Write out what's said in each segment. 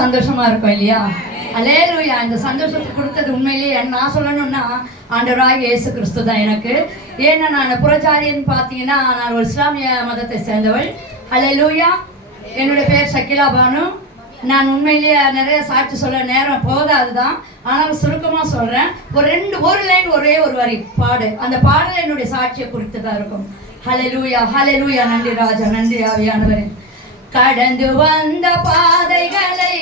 சந்தோஷமா இருக்கும் இல்லையா? அலேலுயா இந்த சந்தோஷத்தை கொடுத்தது உண்மையிலேயே நான் சொல்லணும்னா ஆண்டவராக இயேசு கிறிஸ்து தான் எனக்கு. ஏன்னா நான் புறஜாதின்னு பார்த்தீங்கன்னா நான் ஒரு இஸ்லாமிய மதத்தை சேர்ந்தவள். அலேலூயா என்னுடைய பேர் ஷக்கிலா பானு. நான் உண்மையிலேயே நிறைய சாட்சி சொல்ல நேரம் போதாது தான் ஆனால் சுருக்கமாக சொல்கிறேன் ஒரு ரெண்டு ஒரு லைன் ஒரே ஒரு வரி பாடு. அந்த பாடல் என்னுடைய சாட்சியை குறித்து தான் இருக்கும். ஹலே லூயா நன்றி ராஜா நன்றி ஆவியானவரே. கடந்து வந்த பாதைகளை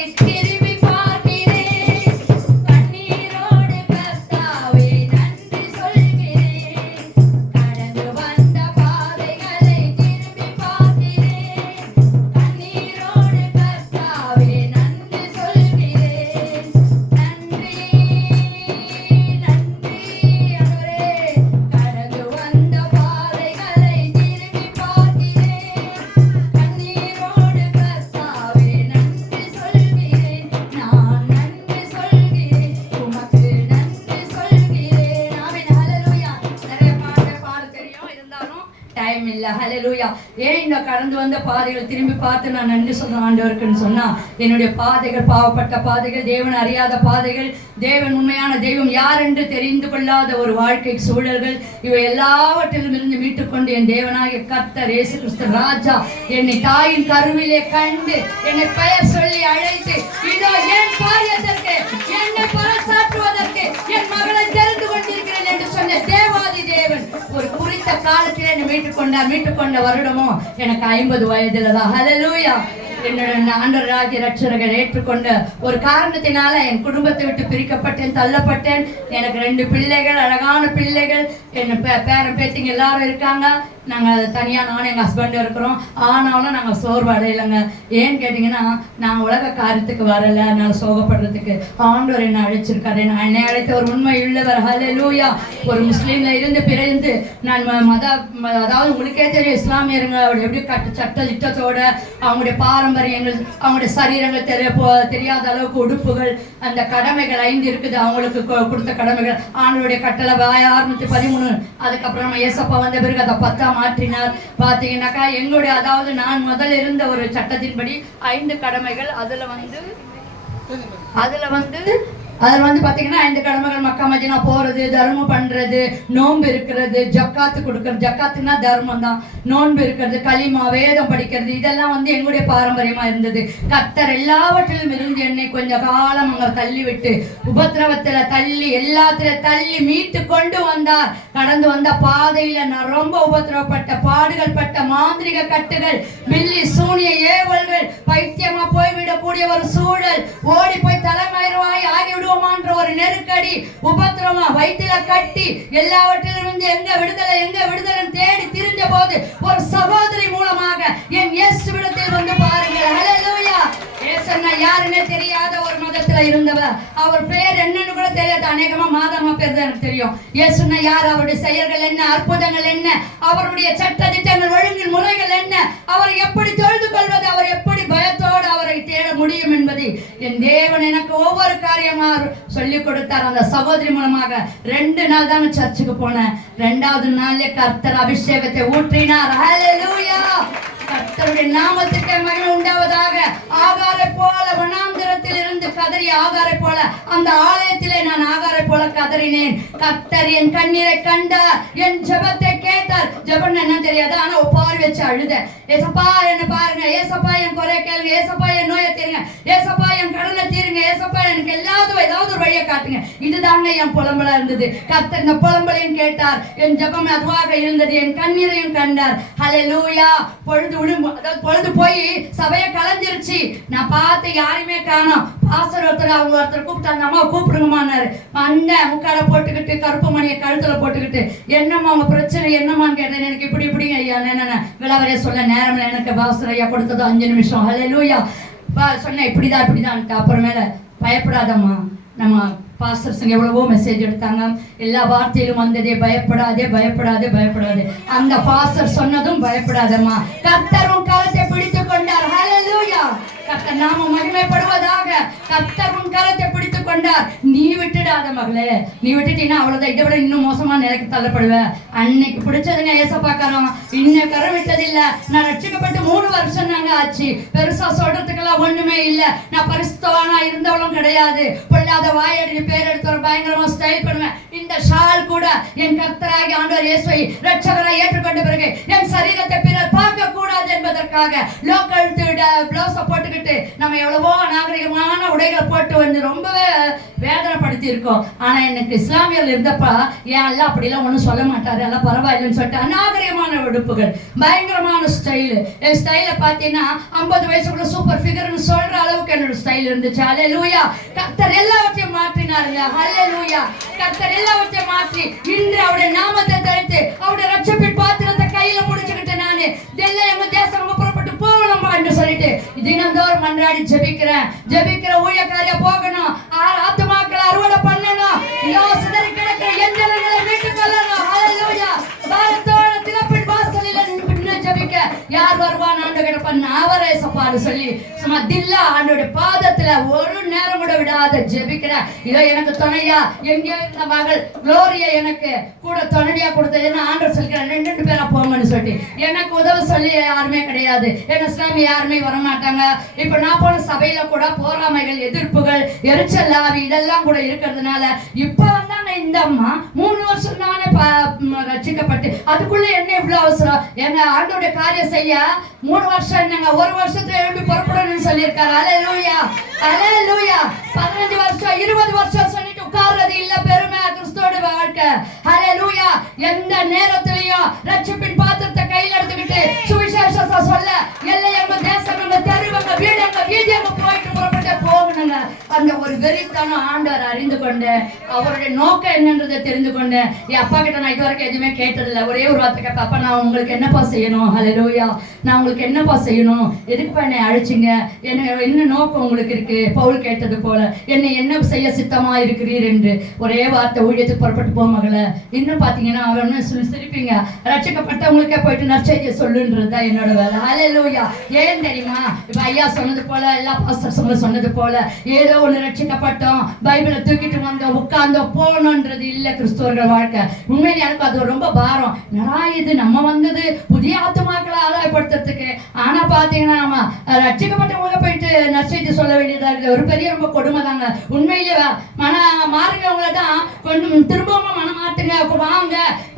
இல்லையா ஏன் இந்த கடந்து வந்த பாதைகளை திரும்பி பார்த்து நான் நன்றி சொல்ல ஆண்டவருக்குன்னு சொன்னா என்னுடைய பாதைகள் பாவப்பட்ட பாதைகள் தேவன் அறியாத பாதைகள் தேவன் உண்மையான தெய்வம் யார் என்று தெரிந்து கொள்ளாத ஒரு வாழ்க்கை சூழல்கள் இவை எல்லாவற்றிலும் இருந்து மீட்டுக்கொண்டு என் தேவனாகிய கத்த ரேசு கிறிஸ்து ராஜா என்னை தாயின் கருவிலே கண்டு என்னை பெயர் சொல்லி அழைத்து இதோ என் காரியத்திற்கு காலத்தில் என்னை மீட்டுக் கொண்டார் மீட்டுக் கொண்ட வருடமும் எனக்கு ஐம்பது வயதில் தான் ஹalleluya என்னோட ஆண்டவராகிய ரட்சகர் ஏற்றுக்கொண்ட ஒரு காரணத்தினால என் குடும்பத்தை விட்டு பிரிக்கப்பட்டேன் தள்ளப்பட்டேன். எனக்கு ரெண்டு பிள்ளைகள் அழகான பிள்ளைகள். என் பே பேரன் பேத்திங்க எல்லாரும் இருக்காங்க. நாங்கள் தனியாக நானும் எங்கள் ஹஸ்பண்டும் இருக்கிறோம். ஆனாலும் நாங்கள் சோர்வு அடையலைங்க ஏன்னு கேட்டிங்கன்னா நான் உலக காரியத்துக்கு வரலை. நான் சோகப்படுறதுக்கு ஆண்டவர் என்னை அழைச்சிருக்காரு. நான் என்னை அழைத்த ஒரு உண்மை உள்ளவர் லூயா ஒரு முஸ்லீமில் இருந்து பிறந்து நான் ம- மத அதாவது உங்களுக்கே தெரியும் இஸ்லாமியருங்க அவர் எப்படி கட்ட சட்ட திட்டத்தோட அவங்களுடைய பாரம்பரியங்கள் அவங்களுடைய சரீரங்கள் தெரிய போ தெரியாத அளவுக்கு உடுப்புகள் அந்த கடமைகள் ஐந்து இருக்குது. அவங்களுக்கு கொ- கொடுத்த கடமைகள். ஆண்டவருடைய கட்டளை வாய் அறுநூற்றி பதிமூணு. அதுக்கப்புறம் ஏசப்பா வந்த பிறகு அதை பத்தா மாற்றினார். பார்த்தீங்கன்னாக்கா எங்களுடைய அதாவது நான் முதல் இருந்த ஒரு சட்டத்தின்படி ஐந்து கடமைகள் அதுல வந்து அதுல வந்து அதில் வந்து பார்த்தீங்கன்னா ஐந்து கடமைகள் மக்கா மதினா போகிறது தர்மம் பண்ணுறது நோன்பு இருக்கிறது ஜக்காத்து கொடுக்கறது. ஜக்காத்துனா தர்மம் தான். நோன்பு இருக்கிறது களிமா வேதம் படிக்கிறது இதெல்லாம் வந்து எங்களுடைய பாரம்பரியமாக இருந்தது. கத்தர் எல்லாவற்றிலும் இருந்து என்னை கொஞ்சம் காலம் அங்கே தள்ளி விட்டு தள்ளி எல்லாத்துல தள்ளி மீட்டு கொண்டு வந்தார். கடந்து வந்த பாதையில் நான் ரொம்ப உபத்திரவப்பட்ட பாடுகள் பட்ட மாந்திரிக கட்டுகள் மில்லி சூனிய ஏவல்கள் பைத்தியமாக போய்விடக்கூடிய ஒரு சூழல். ஓடி போய் தலைமறைவாய் ஆகி ஒரு நெருக்கடி உபத்திரமா வயிற்றில கட்டி எல்லாவற்றிலிருந்து எங்க விடுதலை எங்க விடுதலை தேடி திரிஞ்ச போது ஒரு சகோதரி மூலமாக என் இயேசு விடத்தில் வந்து பாருங்கள். ஹalleluya ஏசன்னா யாருன்னே தெரியாத ஒரு மதத்துல இருந்தவர். அவர் பேர் என்னன்னு கூட தெரியாது. அநேகமா மாதம்மா பேர் தான் எனக்கு தெரியும். இயேசுன்னா யார்? அவருடைய செயல்கள் என்ன? அற்புதங்கள் என்ன? அவருடைய சட்ட திட்டங்கள் ஒழுங்கு முறைகள் என்ன? அவர் எப்படி தொழுது கொள்வது? அவர் எப்படி முடியும் என்பதை என் தேவன் எனக்கு ஒவ்வொரு காரியமா சொல்லிக் கொடுத்தார். அந்த சகோதரி மூலமாக ரெண்டு நாள் தாங்க சர்ச்சுக்கு போனேன். ரெண்டாவது நாள்ல கர்த்தர் அபிஷேகத்தை ஊற்றினார். ஹalleluya கர்த்தருடைய நாமத்துக்கு மகிமை உண்டாவதாக. ஆகாரை போல வனாந்திரத்தில் இருந்து கதறி ஆகாரை போல அந்த ஆலயத்திலே நான் ஆகாரை போல கதறினேன். கத்தர் என் கண்ணீரை கண்டார் என் ஜெபத்தை கேட்டார். ஜெபம் என்ன தெரியாது ஆனா ஒப்பாரி வச்சு அழுத. ஏசப்பா என்ன பாருங்க. ஏசப்பா என் குறை கேளுங்க. ஏசப்பா என் நோயை தீருங்க. ஏசப்பா என் கடனை தீருங்க. ஏசப்பா எனக்கு எல்லாத்தும் ஏதாவது ஒரு வழியை காட்டுங்க. இதுதாங்க என் புலம்பலா இருந்தது. கத்தர் இந்த புலம்பலையும் கேட்டார். என் ஜெபம் அதுவாக இருந்தது. என் கண்ணீரையும் கண்டார். ஹalleluya. பொழுது விடும் அதாவது பொழுது போய் சபையை கலைஞ்சிருச்சு. நான் பார்த்து யாரையுமே காணோம். ஆசர் ஒருத்தர் அவங்க ஒருத்தர் கூப்பிட்டாங்க. அம்மா கூப்பிடுங்கம்மான்னாரு அண்ணன் முக்கால போட்டுக்கிட்டு கருப்பு மணியை கழுத்துல போட்டுக்கிட்டு என்னம்மா உங்க பிரச்சனை என்னம்மான்னு கேட்டேன். எனக்கு இப்படி இப்படிங்க. ஐயா என்ன விளவரைய சொல்ல நேரம் எனக்கு பாசர் ஐயா கொடுத்தது அஞ்சு நிமிஷம். ஹலே பா சொன்னேன் இப்படிதான் இப்படிதான்ட்டு அப்புறமேல பயப்படாதம்மா. நம்ம பாஸ்டர்ஸுங்க எவ்வளவோ மெசேஜ் எடுத்தாங்க. எல்லா வார்த்தையிலும் வந்ததே பயப்படாதே பயப்படாதே பயப்படாதே. அந்த பாஸ்டர் சொன்னதும் பயப்படாதம்மா. கர்த்தரும் காலத்தை பிடித்து கொண்டார். ஹalleluya கர்த்தர் நாம மகிமைப்படுவதாக கத்தர் உன் கரத்தை பிடித்து கொண்டார். நீ விட்டுடாத மகளே. நீ விட்டுட்டீங்கன்னா அவ்வளவுதான். இதை விட இன்னும் மோசமா நிலைக்கு தள்ளப்படுவ. அன்னைக்கு பிடிச்சதுங்க ஏசப்பா கரம் இன்னும் கரம் விட்டதில்ல. நான் ரட்சிக்கப்பட்டு மூணு வருஷம் தாங்க ஆச்சு. பெருசா சொல்றதுக்கெல்லாம் ஒண்ணுமே இல்ல. நான் பரிசுத்தவானா இருந்தவளும் கிடையாது. பொல்லாத வாயடி பேர் எடுத்து ஒரு பயங்கரமா ஸ்டைல் பண்ணுவேன். இந்த ஷால் கூட என் கத்தராகி ஆண்டவர் இயேசுவை ரட்சகராய் ஏற்றுக்கொண்ட பிறகு என் சரீரத்தை பிறர் பார்க்க கூட என்பதற்காக லோக்கல் பிளவுஸ போட்டுக்கிட்டு நம்ம எவ்வளவோ நாகரிகமான உடைகளை போட்டு வந்து ரொம்பவே வேதனைப்படுத்தி இருக்கோம் ஆனா எனக்கு இஸ்லாமியர்கள் இருந்தப்ப ஏன் எல்லாம் அப்படிலாம் ஒண்ணும் சொல்ல மாட்டாரு? எல்லாம் பரவாயில்லைன்னு சொல்லிட்டு அநாகரிகமான உடுப்புகள் பயங்கரமான ஸ்டைலு என் ஸ்டைல பார்த்தீங்கன்னா ஐம்பது வயசுக்குள்ள சூப்பர் ஃபிகர்னு சொல்ற அளவுக்கு என்னோட ஸ்டைல் இருந்துச்சு. அலே லூயா கத்தர் எல்லாவற்றையும் மாற்றினாருங்க. அலே லூயா கர்த்தர் எல்லாவற்றையும் மாற்றி இன்று அவருடைய நாமத்தை தரித்து அவருடைய ரட்சப்பின் ஜெபிக்கிறேன். ஜெபிக்கிற ஊழியக்காரியா போகணும். ஆ- ஆத்துமாக்களை அறுவடை பண்ணணும். இதோ சிதறி கிடக்கிற எந்திரங்களை மீட்டுக் கொள்ளணும். பாரத்தோட திறப்பின் வாசலில் நின்று ஜெபிக்க. யார் வருவான்? ஆண்டு கிடப்பான் அவரே சப்பான்னு சொல்லி சும்மா தில்லா ஆண்டோட பாதத்துல ஒரு நேரம் கூட விடாத ஜெபிக்கிற. இதோ எனக்கு துணையா எங்கேயோ இருந்த மகள் குளோரியா எனக்கு கூட துணையா கொடுத்த. என்ன ஆண்டவர் சொல்லிக்கிறேன் ரெண்டு ரெண்டு பேரா போங்கன்னு சொல்லி எனக்கு உதவி சொல்லி யாருமே கிடையாது. என்ன இஸ்லாமி யாருமே வர மாட்டாங்க இப்ப நான் போன சபையில கூட போராமைகள் எதிர்ப்புகள் எரிச்சல் ஆவி இதெல்லாம் கூட இருக்கிறதுனால இப்ப வந்தாங்க இந்த அம்மா. மூணு வருஷம் தானே ரச்சிக்கப்பட்டு அதுக்குள்ள என்ன இவ்வளவு அவசரம்? எங்க ஆண்டோட காரியம் செய்ய மூணு வருஷம் என்னங்க? ஒரு வருஷத்துல எழுப்பி புறப்படணும்னு சொல்லியிருக்காரு. அலே லூயா அலே லூயா பதினஞ்சு வருஷம் இருபது வருஷம் சொல்லிட்டு உட்கார்றது இல்ல. பெருமை கிறிஸ்தோட வாழ்க்கை. அலே லூயா எந்த நேரத்திலையும் ரட்சிப்பின் பாத்திரத்தை கையில எடுத்துக்கிட்டு சுவிசேஷத்தை சொல்ல எல்லை எங்க தேசம் எங்க தெருவங்க வீடு எங்க வீதி எங்க போயிட்டு புறப்பட்டு அந்த ஒரு வெறித்தனம் ஆண்டவர் அறிந்து கொண்டேன் அவருடைய நோக்கம் என்னன்றதை தெரிந்து கொண்டேன் என் அப்பா கிட்ட நான் இது வரைக்கும் எதுவுமே கேட்டதில்ல. ஒரே ஒரு வார்த்தை கேட்பேன் அப்பா நான் உங்களுக்கு என்னப்பா செய்யணும்? ஹalleluya நான் உங்களுக்கு என்னப்பா செய்யணும்? எதுக்குப்பா என்னை அழைச்சிங்க? என்ன என்ன நோக்கம் உங்களுக்கு இருக்கு? பவுல் கேட்டது போல என்னை என்ன செய்ய சித்தமா இருக்கிறீர்? என்று ஒரே வார்த்தை ஊழியத்துக்கு புறப்பட்டு போ மகளை. இன்னும் பாத்தீங்கன்னா அவன் சொல்லி சிரிப்பீங்க. ரட்சிக்கப்பட்டவங்களுக்கே போயிட்டு நற்செய்தியை சொல்லுன்றது தான் என்னோட வேலை. ஹalleluya ஏன் தெரியுமா? இப்ப ஐயா சொன்னது போல எல்லா பாஸ்டர் சொன்னது போல ஏதோ ஒண்ணு ரட்சிக்கப்பட்டோம். பைபிளை தூக்கிட்டு வந்தோம் உட்கார்ந்தோம் போகணுன்றது இல்ல கிறிஸ்தவர்கள் வாழ்க்கை. உண்மையில எனக்கு அது ரொம்ப பாரம். நல்லா இது? நம்ம வந்தது புதிய ஆத்துமாக்களை ஆதாயப்படுத்துறதுக்கு. ஆனா பாத்தீங்கன்னா நம்ம அஹ், ரட்சிக்கப்பட்டவங்க போயிட்டு நற்செய்தி சொல்ல வேண்டியதா இருக்கு ஒரு பெரிய ரொம்ப கொடுமை தாங்க. உண்மையிலே மன மாறுறவங்கள தான் கொஞ்சம் திரும்பவும் மனம் மாத்துங்க அப்ப வாங்க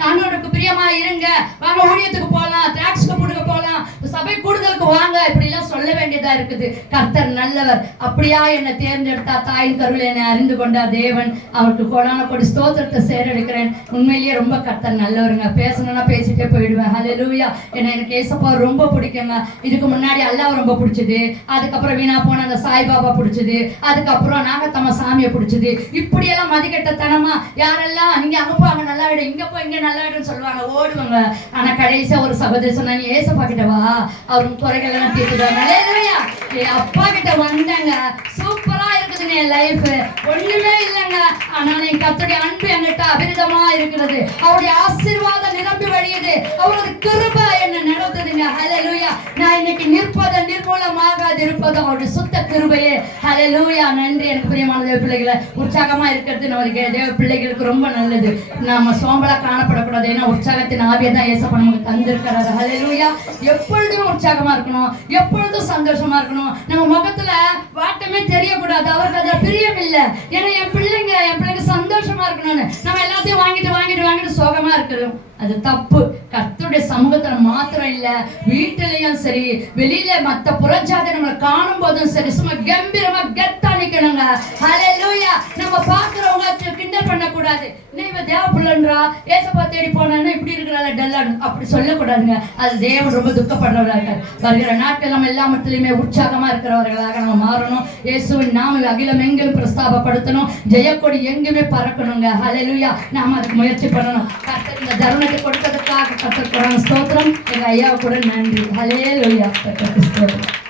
ஆண்டவருக்கு பிரியமா இருங்க. வாங்க ஊழியத்துக்கு போகலாம் டாக்ஸ்க்கு கொடுக்க போகலாம் சபை கூடுதலுக்கு வாங்க. இப்படி எல்லாம் வேண்டியதா இருக்குது. கர்த்தர் நல்லவர். அப்படியா என்னை தேர்ந்தெடுத்தா தாயின் கருவில் என்னை அறிந்து கொண்டா தேவன். அவருக்கு கொடான கொடி ஸ்தோத்திரத்தை சேரெடுக்கிறேன். உண்மையிலேயே ரொம்ப கர்த்தர் நல்லவருங்க. பேசணும்னா பேசிட்டே போயிடுவேன். ஹalleluya என்ன எனக்கு ஏசப்பா ரொம்ப பிடிக்குங்க. இதுக்கு முன்னாடி அல்லாஹ் ரொம்ப பிடிச்சது. அதுக்கப்புறம் வீணா போன அந்த சாய்பாபா பிடிச்சது. அதுக்கப்புறம் நாகத்தம்ம சாமியை பிடிச்சது. இப்படியெல்லாம் மதிக்கட்டத்தனமா யாரெல்லாம் நீங்க அங்க போ அங்க நல்லா விடு இங்க போ இங்க நல்லா விடுன்னு சொல்லுவாங்க ஓடுவாங்க. ஆனா கடைசியா ஒரு சகோதரி நீ ஏசப்பா கிட்ட வா. அவர் குறைகள் எல்லாம் தீர்த்துடுவாங்க ஹalleluya. என் அப்பா கிட்ட வந்தேங்க. சூப்பரா இருக்குதுங்க என் லைஃப் ஒண்ணுமே இல்லைங்க. ஆனா என் கத்துடைய அன்பு என்கிட்ட அபரிதமா இருக்கிறது. அவருடைய ஆசீர்வாதம் நிரம்பி வழியுது. அவரது நான் இன்னைக்கு நிற்பது நிர்மூலமாகாது இருப்பது அவருடைய சுத்த கிருபையே. லூயா நன்றி. எனக்கு பிரியமான தேவ பிள்ளைகளை உற்சாகமா இருக்கிறது நமக்கு தேவ பிள்ளைகளுக்கு ரொம்ப நல்லது. நாம சோம்பலா காணப்படக்கூடாது. ஏன்னா உற்சாகத்தின் ஆவியை தான் ஏசப்பா நமக்கு தந்திருக்கிறாரு. ஹalleluya எப்பொழுதும் உற்சாகமா இருக்கணும். எப்பொழுதும் சந்தோஷமா இருக்கணும். நம்ம முகத்துல வாட்டமே தெரியக்கூடாது. அவருக்கு அதுல பிரியம் இல்லை. ஏன்னா என் பிள்ளைங்க என் பிள்ளைங்க சந்தோஷமா இருக்கணும்னு. நம்ம எல்லாத்தையும் வாங்கிட்டு வாங்கிட்டு வாங்கிட்டு சோகமா இருக்கிறோம். அது தப்பு. கர்த்தருடைய சமூகத்துல மாத்திரம் இல்ல வீட்டுலயும் சரி வெளியில மத்த புறஜாதி நம்மளை காணும் போதும் சரி சும்மா கம்பீரமா கெத்தா நிக்கணுங்க. ஹalleluya நம்ம பாக்குறவங்க கிண்டல் பண்ணக்கூடாது. நீ இவ தேவ பிள்ளைன்றா? ஏசப்பா தேடி போனா இப்படி இருக்கிறாள் டல்லான்னு. அப்படி சொல்லக்கூடாதுங்க. அது தேவன் ரொம்ப துக்கப்படுறவராக. இருக்கார் வருகிற நாட்கள் நம்ம எல்லா மத்தியிலுமே உற்சாகமா இருக்கிறவர்களாக நம்ம மாறணும். இயேசுவின் நாம அகிலம் எங்கிலும் பிரஸ்தாபப்படுத்தணும். ஜெயக்கொடி எங்குமே பறக்கணுங்க. ஹalleluya நாம அதுக்கு முயற்சி பண்ணணும். கர்த்தர் இந்த தருணத்தை கொடுத்ததுக்காக கர்த்தர் ஸ்தோத்திரம் எங்க ஐயாவுக்கு கூட நன்றி ஹalleluya கர்த்தருக்கு ஸ்தோத்திரம்